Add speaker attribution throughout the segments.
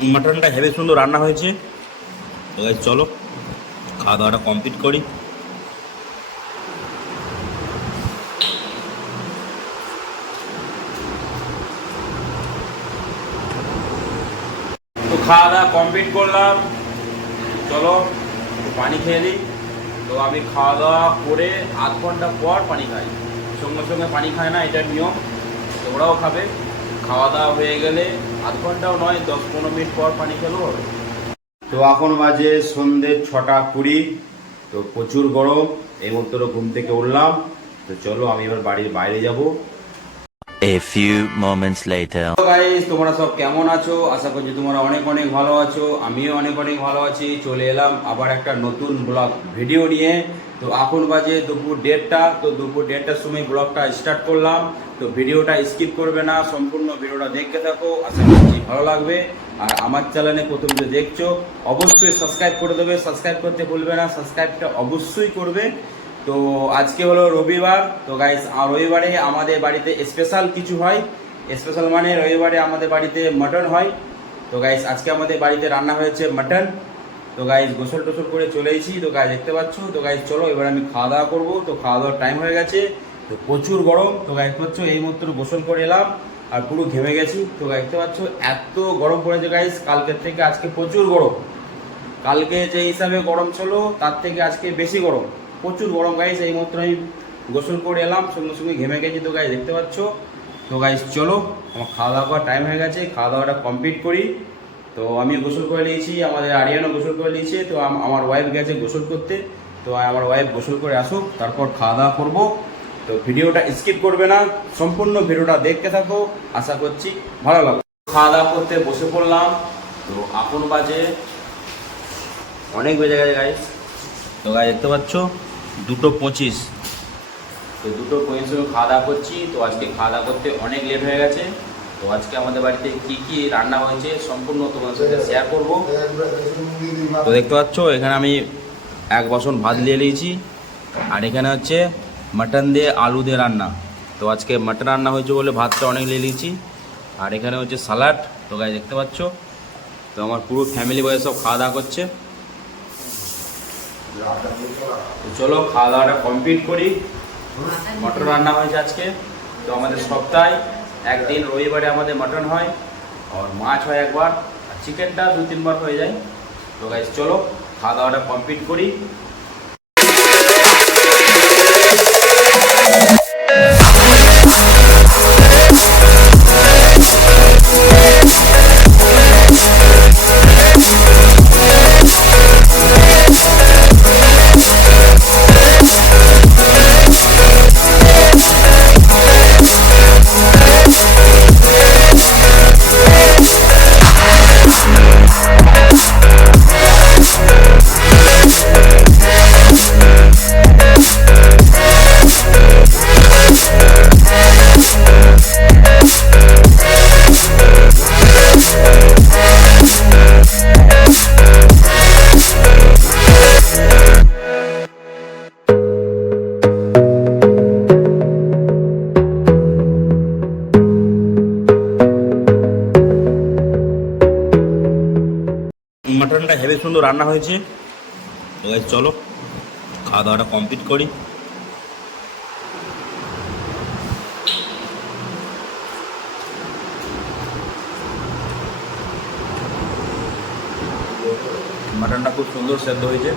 Speaker 1: মাটনটা হেভি সুন্দর রান্না হয়েছে। তো guys, চলো খাওয়া দাওয়াটা কমপ্লিট করি। তো খাওয়া দাওয়া কমপ্লিট করলাম। চলো পানি খেয়ে নিই। তো আমি খাওয়া দাওয়া করে আধ ঘণ্টা পর পানি খাই। সঙ্গে সঙ্গে পানি খায় না এটা নিয়ম। তোমরাও খাবে। খাওয়া দাওয়া হয়ে গেলে আধ ঘন্টাও নয় দশ পনেরো মিনিট পর পানি খেলেও হবে। তো এখন বাজে সন্ধ্যে ছটা কুড়ি তো প্রচুর গরম এই মাত্র ঘুম থেকে উঠলাম তো চলো আমি এবার বাড়ির বাইরে যাব।
Speaker 2: A few moments later.
Speaker 1: Guys তোমরা সব কেমন আছো? আশা করছি তোমরা অনেক অনেক ভালো আছো আমিও অনেক অনেক ভালো আছি। চলে এলাম আবার একটা নতুন ব্লগ ভিডিও নিয়ে। তো এখন বাজে দুপুর দেড়টা তো দুপুর দেড়টার সময় ব্লগটা স্টার্ট করলাম। তো ভিডিওটা স্কিপ করবে না, সম্পূর্ণ ভিডিওটা দেখতে থাকো, আশা করছি ভালো লাগবে। আর আমার চ্যানেলে প্রথম যে দেখছ, অবশ্যই সাবস্ক্রাইব করে দেবে। সাবস্ক্রাইব করতে ভুলবে না, সাবস্ক্রাইবটা অবশ্যই করবে। তো আজকে হলো রবিবার, তো গাইস রবিবারে আমাদের বাড়িতে স্পেশাল কিছু হয়। স্পেশাল মানে রবিবারে আমাদের বাড়িতে মাটন হয়। তো গাইস আজকে আমাদের বাড়িতে রান্না হয়েছে মাটন তো গাইস গোসল টোসল করে চলে এসেছি। তো গাইস দেখতে পাচ্ছ? তো গাইস চলো, এবার আমি খাওয়া দাওয়া করব। তো খাওয়া দাওয়ার টাইম হয়ে গেছে। তো প্রচুর গরম, তো গাইস পাচ্ছ এই মাত্র গোসল করে এলাম, আর পুরো ঘেমে গেছি, তো দেখতে পাচ্ছ এত গরম পড়েছে গাইস কালকের থেকে আজকে প্রচুর গরম। কালকে যে হিসাবে গরম ছিল, তার থেকে আজকে বেশি গরম। প্রচুর গরম গাইস এই মাত্র আমি গোসল করে এলাম, সঙ্গে সঙ্গে ঘেমে গেছি তো গাইস দেখতে পাচ্ছ। তো গাইস চলো, আমার খাওয়া দাওয়া করার টাইম হয়ে গেছে, খাওয়া দাওয়াটা কমপ্লিট করি। তো আমি গোসল করে নিয়েছি, আমাদের আরিয়ানও গোসল করে নিয়েছে, তো আমার ওয়াইফ গেছে গোসল করতে। তো আমার ওয়াইফ গোসল করে আসুক, তারপর খাওয়া দাওয়া করব। তো ভিডিওটা স্কিপ করবে না, সম্পূর্ণ ভিডিওটা দেখতে থাকো, আশা করছি ভালো লাগবে। খাওয়া দাওয়া করতে বসে পড়লাম, তো এখন বাজে অনেক বেজে গেছে গাইস তো গাই দেখতে পাচ্ছ, দুটো পঁচিশ। তো দুটো পঁচিশ খাওয়া দাওয়া করছি, তো আজকে খাওয়া দাওয়া করতে অনেক লেট হয়ে গেছে। তো আজকে আমাদের বাড়িতে কি কি রান্না হয়েছে সম্পূর্ণ তোমাদের সাথে শেয়ার করব। তো দেখতে পাচ্ছ, এখানে আমি এক বাসন ভাত নিয়ে নিয়েছি আর এখানে হচ্ছে মাটন দিয়ে আলু দিয়ে রান্না। তো আজকে মাটন রান্না হয়েছে বলে ভাতটা অনেক নিয়ে নিয়েছি। আর এখানে হচ্ছে সালাড, তো গাই দেখতে পাচ্ছ? তো আমার পুরো ফ্যামিলি বয়ে সব খাওয়া দাওয়া করছে। তো চলো খাওয়া দাওয়াটা কমপ্লিট করি। মটন রান্না হয়েছে আজকে। তো আমাদের সপ্তাহে একদিন রবিবারে আমাদের মটন হয়, আর মাছ হয় একবার, আর চিকেনটা দু তিনবার হয়ে যায়। তো গাইজ চলো খাওয়া দাওয়াটা কমপ্লিট করি। হেভি সুন্দর রান্না হয়েছে। চলো খাওয়া দাওয়াটা কমপ্লিট করি। মাটনটা খুব সুন্দর সেদ্ধ হয়েছে।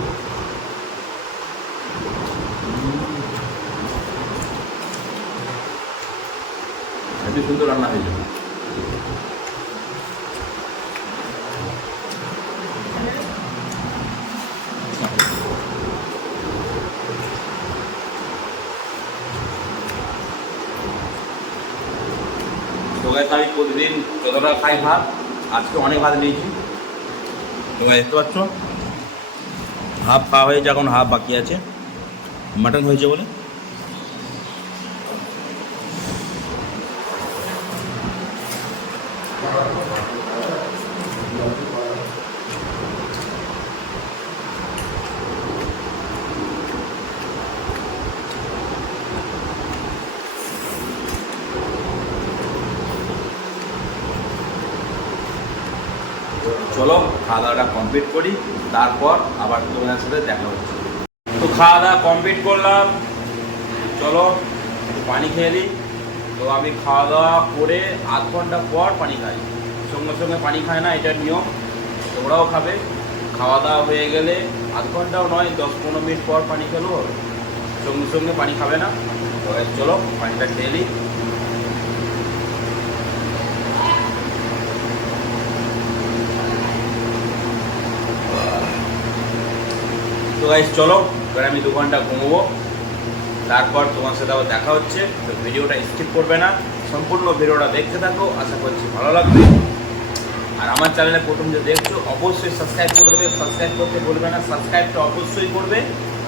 Speaker 1: হেভি সুন্দর রান্না হয়েছে। প্রতিদিন যতটা খাই ভাত, আজকে অনেক ভাত নিয়েছি তোমরা দেখতে পাচ্ছ, হাফ খাওয়া হয়েছে এখন হাফ বাকি আছে মাটন হয়েছে বলে Thank you. চলো খাওয়া দাওয়াটা কমপ্লিট করি, তারপর আবার তোমাদের সাথে দেখা হচ্ছে তো খাওয়া দাওয়া কমপ্লিট করলাম। চলো পানি খেয়ে নিই। তো আমি খাওয়া দাওয়া করে আধ ঘণ্টা পর পানি খাই। সঙ্গে সঙ্গে পানি খায় না, এটার নিয়ম। তোমরাও খাবে। খাওয়া দাওয়া হয়ে গেলে আধ ঘন্টাও নয়, দশ পনেরো মিনিট পর পানি খেলো। সঙ্গে সঙ্গে পানি খাবে না। চলো, পানিটা খেয়ে নিই। তো গাইস চলো, এবার আমি দু ঘণ্টা ঘুমবো। তারপর তোমার সাথে আবার দেখা হচ্ছে। তো ভিডিওটা স্কিপ করবে না। সম্পূর্ণ ভিডিওটা দেখতে থাকো। আশা করছি ভালো লাগবে। আর আমার চ্যানেলে প্রথম যে দেখছ, অবশ্যই সাবস্ক্রাইব করে দেবে। সাবস্ক্রাইব করতে বলবে না। সাবস্ক্রাইবটা অবশ্যই করবে।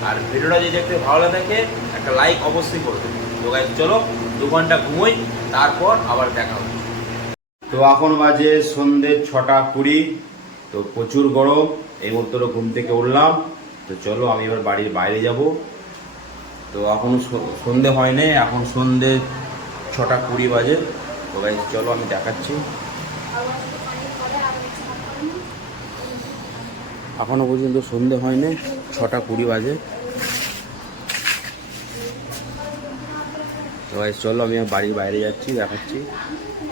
Speaker 1: আর ভিডিওটা যদি দেখতে ভালো লাগে একটা লাইক অবশ্যই করবে। তো গাইস চলো দু ঘণ্টা ঘুমোই। তারপর আবার দেখা হচ্ছে। তো এখন বাজে সন্ধ্যে ছটা কুড়ি। তো প্রচুর গরম। এই মুহূর্তে ঘুম থেকে উঠলাম। তো চলো আমি এবার বাড়ির বাইরে যাব। তো এখন সন্ধে হয় হয়নি, এখন সন্ধে ছটা কুড়ি বাজে। তো গাইজ চলো আমি দেখাচ্ছি। এখনও পর্যন্ত সন্ধে হয়নি, ছটা কুড়ি বাজে। তো গাইজ চলো আমি বাড়ির বাইরে যাচ্ছি, দেখাচ্ছি।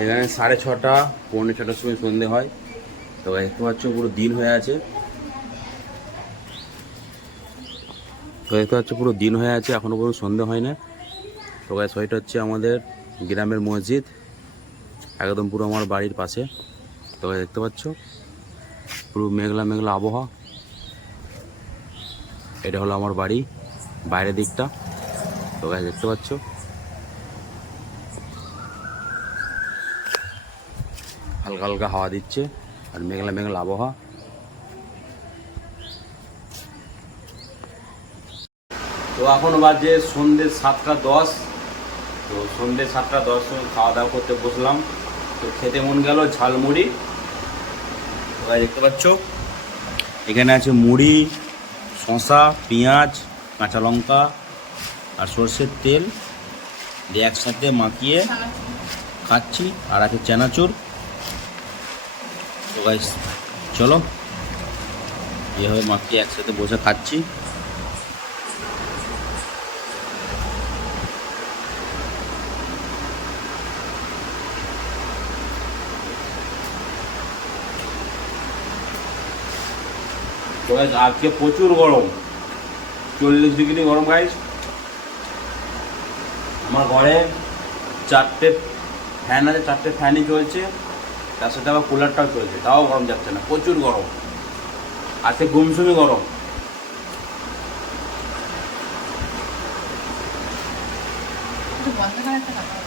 Speaker 1: এখানে সাড়ে ছটা, পৌনে ছটার সময় সন্ধে হয়। তো দেখতে পাচ্ছ পুরো দিন হয়ে আছে। তো দেখতে পাচ্ছ পুরো দিন হয়ে আছে, এখনও পর্যন্ত সন্ধে হয় না। তো গাইস ওইটা হচ্ছে আমাদের গ্রামের মসজিদ, একদম পুরো আমার বাড়ির পাশে। তো দেখতে পাচ্ছ? পুরো মেঘলা মেঘলা আবহাওয়া। এটা হলো আমার বাড়ি, বাইরের দিকটা। তো গাছ দেখতে পাচ্ছ? হালকা হালকা হাওয়া দিচ্ছে, আর মেঘলা মেঘলা আবহাওয়া। তো এখন বাজে সন্ধ্যে সাতটা দশ। তো সন্ধ্যে সাতটা দশ খাওয়া দাওয়া করতে বসলাম। তো খেতে মন গেল ঝালমুড়ি। তোমরা দেখতে পাচ্ছ, এখানে আছে মুড়ি শশা পেঁয়াজ, কাঁচা লঙ্কা আর সর্ষের তেল। দিয়ে একসাথে মাখিয়ে খাচ্ছি। আর আছে চানাচুর। চলো। এভাবে মাখিয়ে একসাথে বসে খাচ্ছি। আজকে প্রচুর গরম। চল্লিশ ডিগ্রি গরম গাইস আমার ঘরে চারটে ফ্যান আছে, চারটে ফ্যানই চলছে। তার সাথে আবার কুলারটাও চলছে। তাও গরম যাচ্ছে না। প্রচুর গরম। আজকে গুমসুমি গরম।
Speaker 3: বন্ধ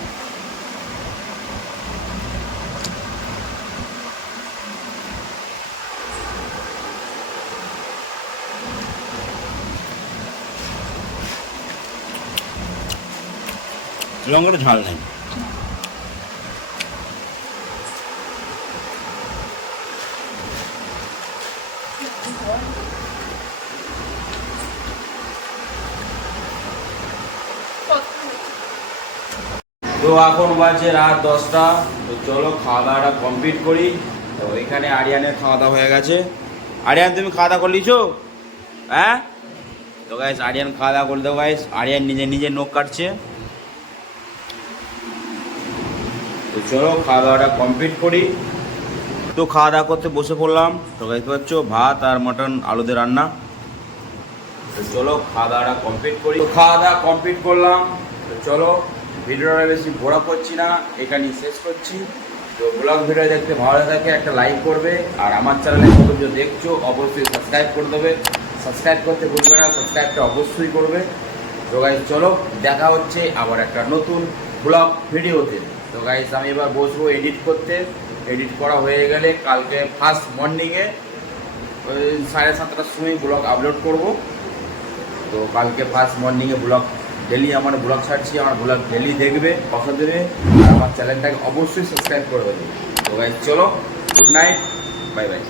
Speaker 1: লঙ্কাটা ঝাল নেই। তো এখন বাজে রাত দশটা, তো চলো খাওয়া দাওয়াটা কমপ্লিট করি। তো এখানে আরিয়ানের খাওয়া দাওয়া হয়ে গেছে। আরিয়ান, তুমি খাওয়া দাওয়া করলিছো হ্যাঁ? তো গাইস আরিয়ান খাওয়া দাওয়া করে দেবো গাইস আরিয়ান নিজে নিজে নখ কাটছে। তো চলো খাওয়া দাওয়াটা কমপ্লিট করি। তো খাওয়া দাওয়া করতে বসে পড়লাম। তো দেখতে পাচ্ছ, ভাত আর মটন আলুদের রান্না। তো চলো খাওয়া দাওয়াটা কমপ্লিট করি। তো খাওয়া দাওয়া কমপ্লিট করলাম। তো চলো, ভিডিওটা বেশি বড় করছি না, এখানেই শেষ করছি। তো ব্লগ ভিডিও দেখতে ভালো থাকে, একটা লাইক করবে। আর আমার চ্যানেলে যে দেখছ, অবশ্যই সাবস্ক্রাইব করে দেবে। সাবস্ক্রাইব করতে ভুলবে না সাবস্ক্রাইবটা অবশ্যই করবে। তো গাইজ চলো, দেখা হচ্ছে আবার একটা নতুন ব্লগ ভিডিওতে। তো গাইজ আমি এবার বসবো এডিট করতে। এডিট করা হয়ে গেলে কালকে ফার্স্ট মর্নিংয়ে সাড়ে সাতটার সময় ব্লগ আপলোড করব। তো কালকে ফার্স্ট মর্নিংয়ে ব্লগ ডেলি আমার ব্লগ ছাড়ছি, আমার ব্লগ ডেলি দেখবে পছন্দ দেবে, আর আমার চ্যানেলটাকে অবশ্যই সাবস্ক্রাইব করে দেবে। তো গাইজ চলো গুড নাইট বাই বাই